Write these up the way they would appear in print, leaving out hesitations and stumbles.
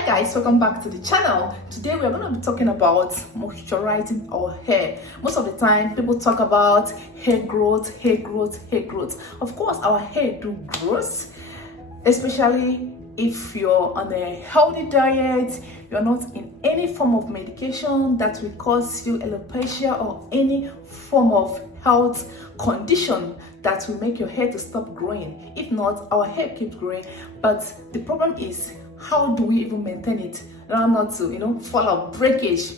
Hi guys, welcome back to the channel. Today we are going to be talking about moisturizing our hair. Most of the time people talk about hair growth. Of course our hair do grows, especially if you're on a healthy diet, you're not in any form of medication that will cause you alopecia or any form of health condition that will make your hair to stop growing. If not, our hair keeps growing, but the problem is, how do we even maintain it not to fall out, breakage.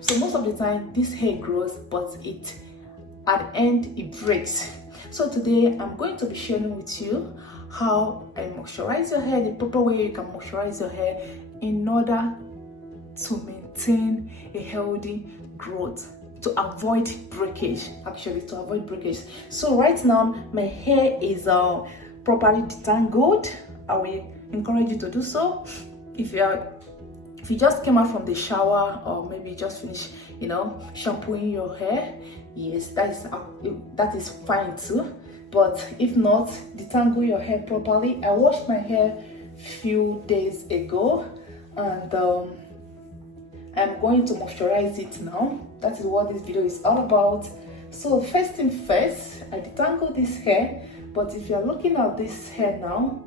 So most of the time this hair grows, but at the end it breaks. So today I'm going to be sharing with you how I moisturize your hair, the proper way you can moisturize your hair in order to maintain a healthy growth, to avoid breakage. So right now my hair is properly detangled. I will encourage you to do so. If you just came out from the shower, or maybe you just finished shampooing your hair, yes, that is fine too. But if not, detangle your hair properly. I washed my hair few days ago, and I'm going to moisturize it now. That is what this video is all about. So first thing first, I detangle this hair. But if you're looking at this hair now,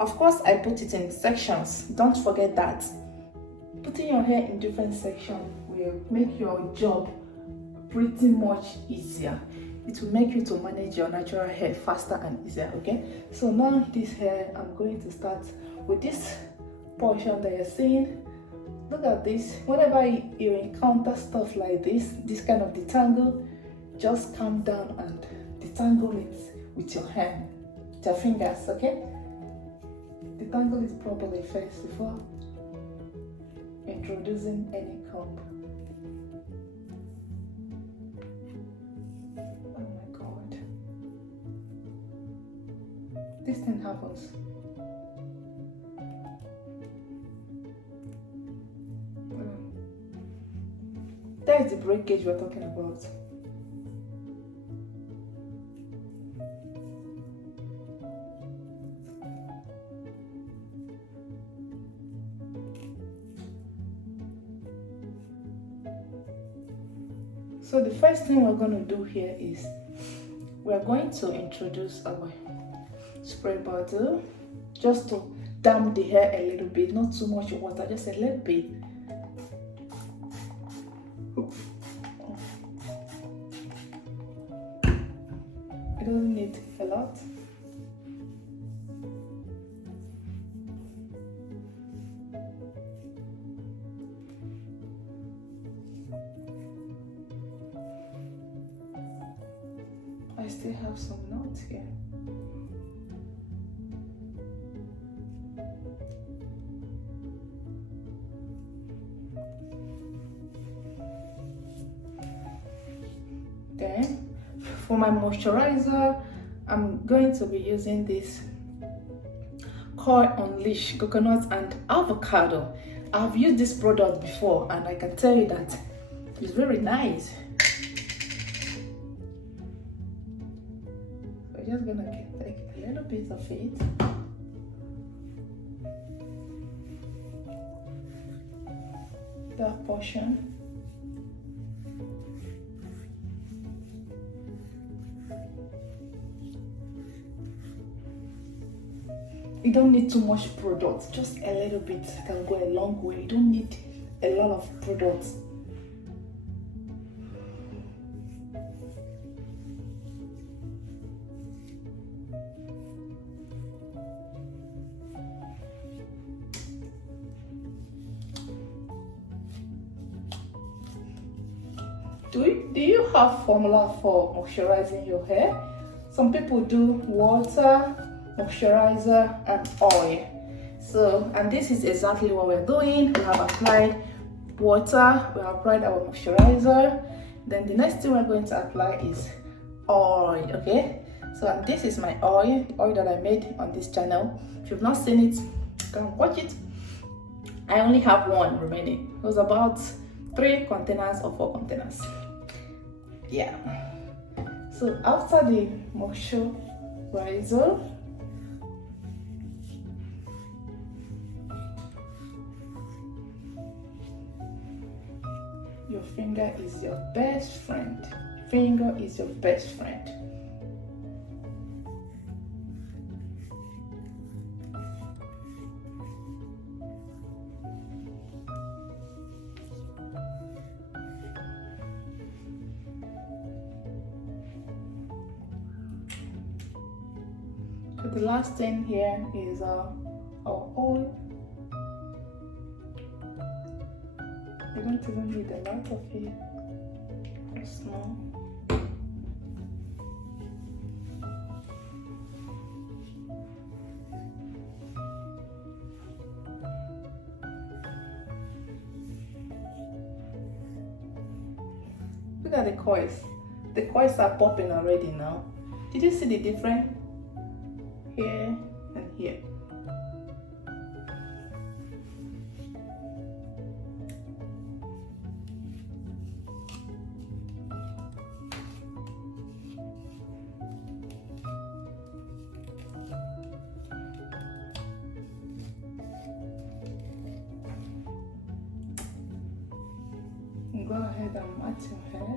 of course I put it in sections. Don't forget that. Putting your hair in different sections will make your job pretty much easier. It will make you to manage your natural hair faster and easier, okay? So now this hair, I'm going to start with this portion that you're seeing. Look at this. Whenever you encounter stuff like this kind of detangle, just calm down and detangle it with your hand, with your fingers, okay? Detangle it properly first before introducing any comb. Oh my god. This thing happens. That is the breakage we're talking about. So the first thing we're going to do here is we're going to introduce our spray bottle just to damp the hair a little bit, not too much water, just a little bit. It doesn't need a lot. I still have some knots here. Then for my moisturizer, I'm going to be using this Coil Unleash coconut and avocado. I've used this product before and I can tell you that it's very nice. We're just gonna take a little bit of it. That portion. You don't need too much product, just a little bit can go a long way. You don't need a lot of products. Do you have formula for moisturizing your hair? Some people do water, moisturizer and oil. So, and this is exactly what we're doing. We have applied water, we have applied our moisturizer. Then the next thing we're going to apply is oil, okay? So, and this is my oil that I made on this channel. If you've not seen it, you can watch it. I only have one remaining. It was about 3 containers or 4 containers. Yeah. So after the moisturizer, Finger is your best friend. Finger is your best friend. So the last thing here is our oil. You don't even need a lot of it. It's small. Look at the coils. The coils are popping already now. Did you see the difference? Here and here. Go ahead and mat your hair.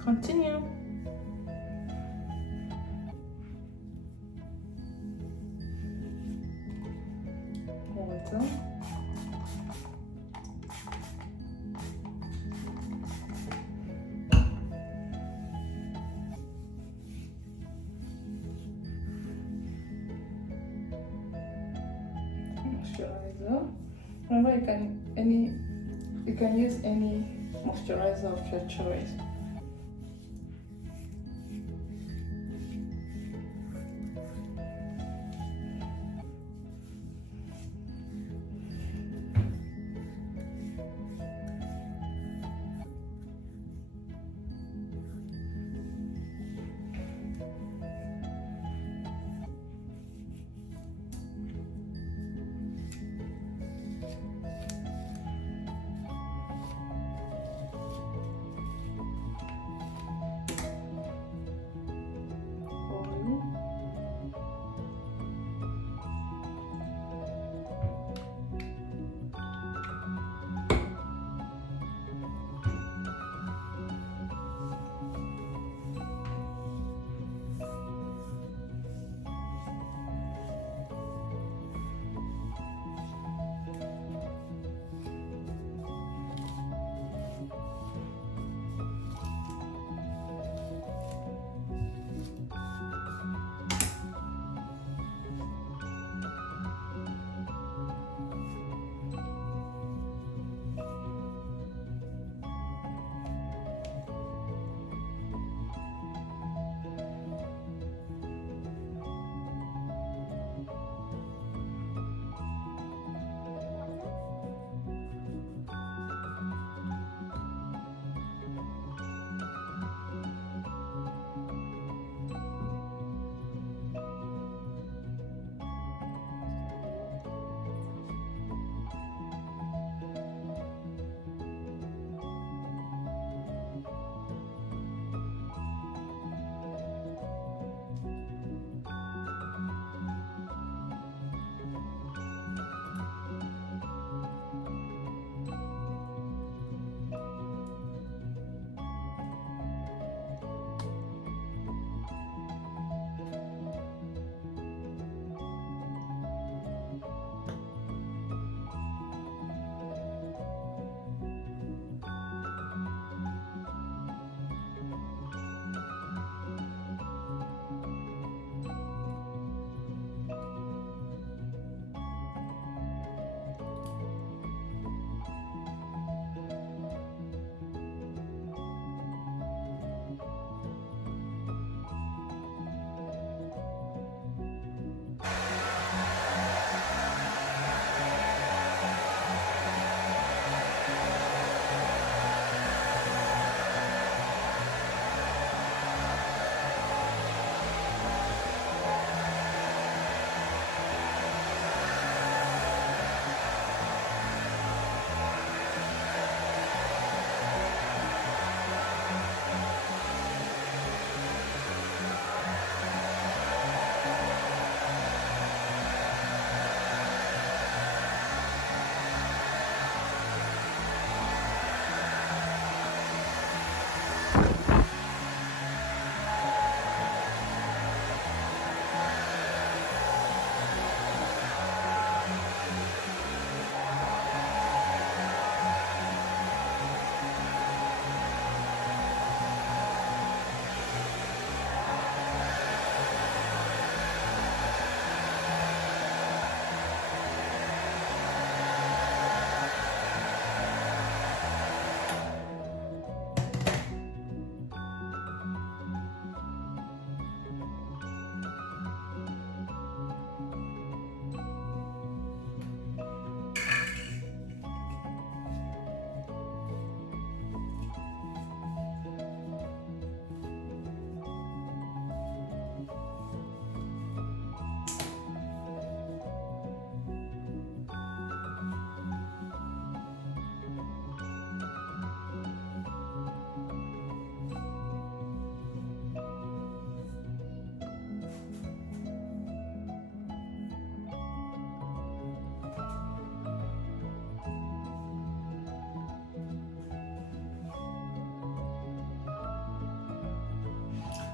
Continue. Water. Moisturizer. Remember, you can use any moisturizer of your choice.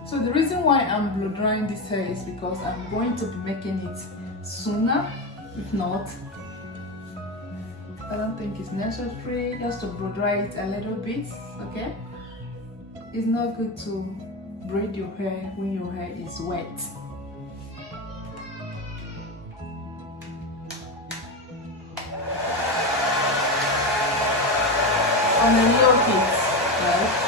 So the reason why I'm blow drying this hair is because I'm going to be making it sooner. If not, I don't think it's necessary just to blow dry it a little bit, okay? It's not good to braid your hair when your hair is wet. On a low heat, right?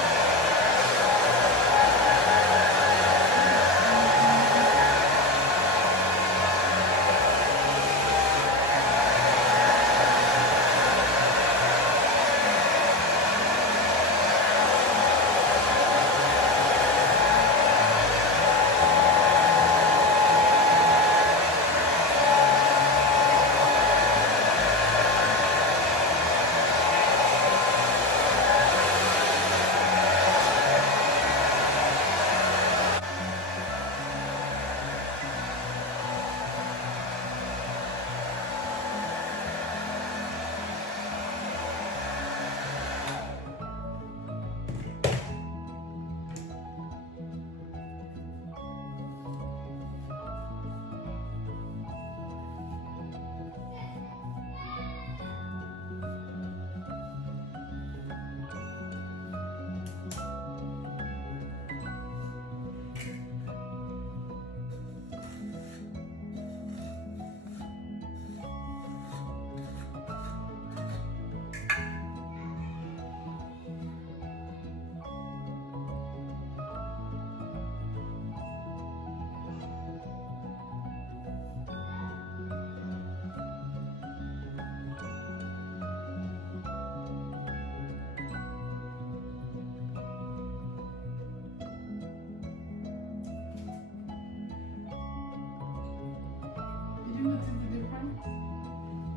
Did you notice the difference?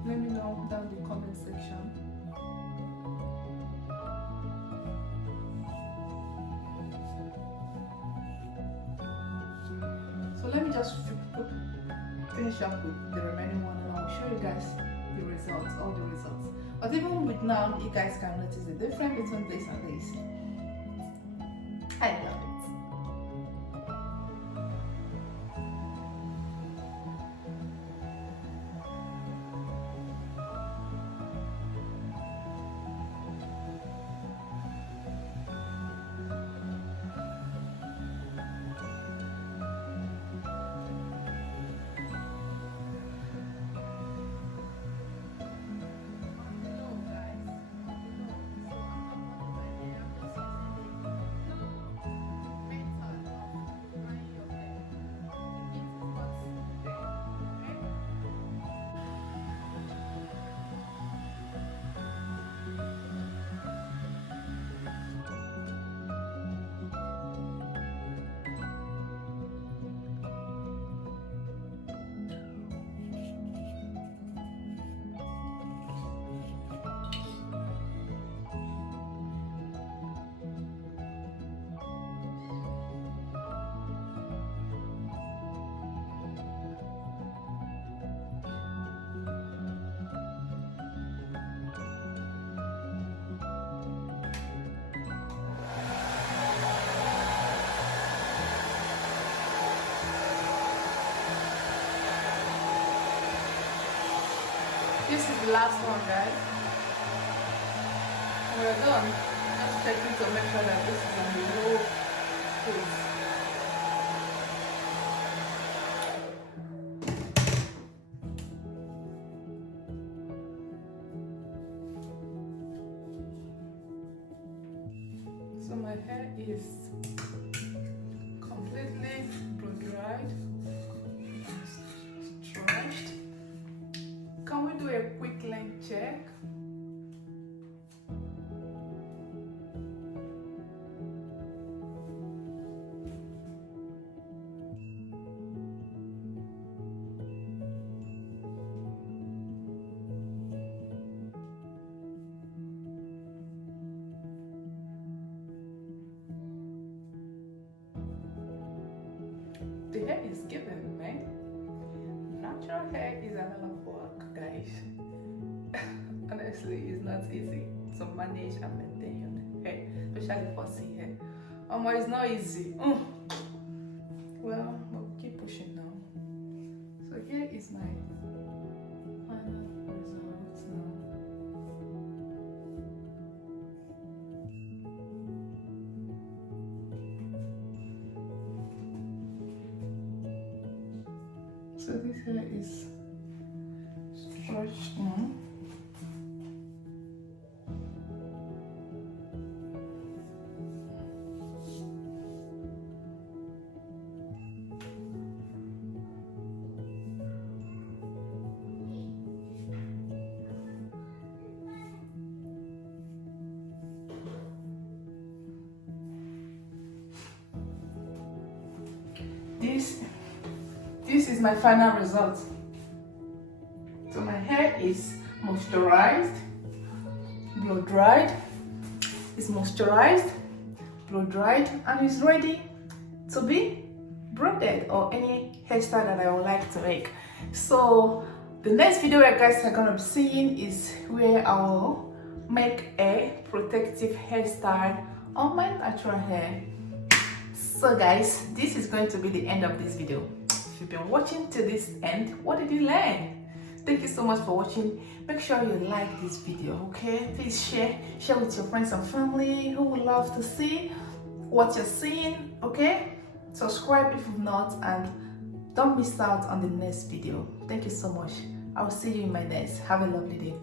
Let me know down in the comment section. So let me just finish up with the remaining one and I'll show you guys the results, all the results. But even with now, you guys can notice the difference between this and this. I love it. This is the last one, guys. We're done. Just checking to make sure that this is on the low heat. So my hair is completely blow-dried, stretched. Can we do a quick length check? The hair is given, man. Natural hair is a lot of work, guys. Honestly, it's not easy to manage and maintain your hair, especially fussy hair. It's not easy. Well, we'll keep pushing now. So here is my final results now. So this hair is stretched now. This is my final result. So my hair is moisturized, blow dried, it's moisturized, blow dried, and it's ready to be braided or any hairstyle that I would like to make. So the next video you guys are gonna be seeing is where I'll make a protective hairstyle on my natural hair. So guys, this is going to be the end of this video. If you've been watching to this end, what did you learn? Thank you so much for watching. Make sure you like this video, okay? Please share with your friends and family who would love to see what you're seeing, okay? Subscribe if you've not, and don't miss out on the next video. Thank you so much. I will see you in my next. Have a lovely day.